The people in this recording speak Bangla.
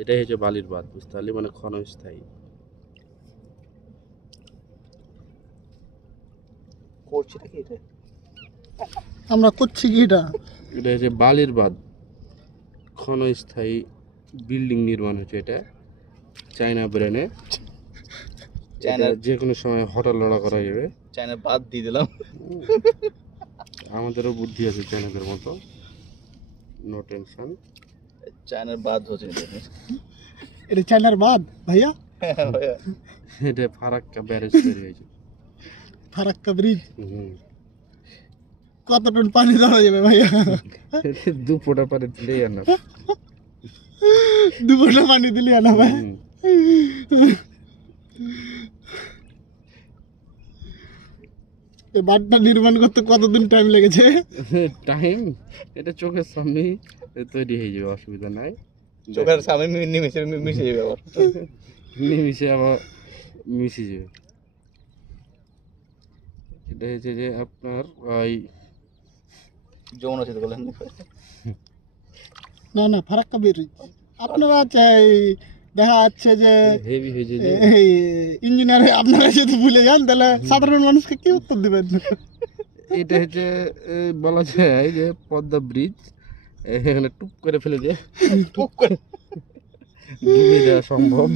এটাই হচ্ছে বালির বাঁধ, বুঝতে পারলি, মানে ক্ষণস্থায়ী। করছিটা কি এটা? আমরা করছি কি এটা? এটা হচ্ছে বালির বাঁধ, ক্ষণস্থায়ী বিল্ডিং নির্মাণ হচ্ছে এটা চায়না ব্র্যান্ডে। এটা যে কোনো সময় হঠাৎ লড়া করা যাবে। চায়না বাদ দিয়ে দিলাম। আমাদেরও বুদ্ধি আছে চায়নাদের মতো, নো টেনশন। চায়নার বাদ হচ্ছে এটা চায়নার বাদ ভাইয়া? এটা ফারাক্কা ব্যারেজ তৈরি হয়েছে। ফারাক্কা ব্রিজ হুম। কত টন পানি দেওয়া যাবে ভাইয়া? 2 ফোঁটা পানি দিলেই আর না। 2 ফোঁটা পানি দিলি না ভাই? এই বাঁধটা নির্মাণ করতে কতদিন টাইম লেগেছে? টাইম এটা চোখের সামনেই তৈরি হয়ে যাবে, অসুবিধা নাই। চোখের সামনে নিমিশে মিশে যাবে আবার। নিমিশে আবার মিশে যাবে। এটা হচ্ছে যে আপনার ওই যমুনা সেতু বলেন। না না, ফারাক্কা ব্রিজ আপনারা চাই দেখা যাচ্ছে যে হেভি হয়ে যায়। এই ইঞ্জিনিয়ার আপনারা যদি ভুলে যান তাহলে সাধারণ মানুষকে কি উত্তর দিবেন? এটা হচ্ছে বলা যায় যে পদ্মা ব্রিজ, এখানে টুক করে ফেলে দিয়ে টুক করে ডুবিয়ে দেওয়া সম্ভব।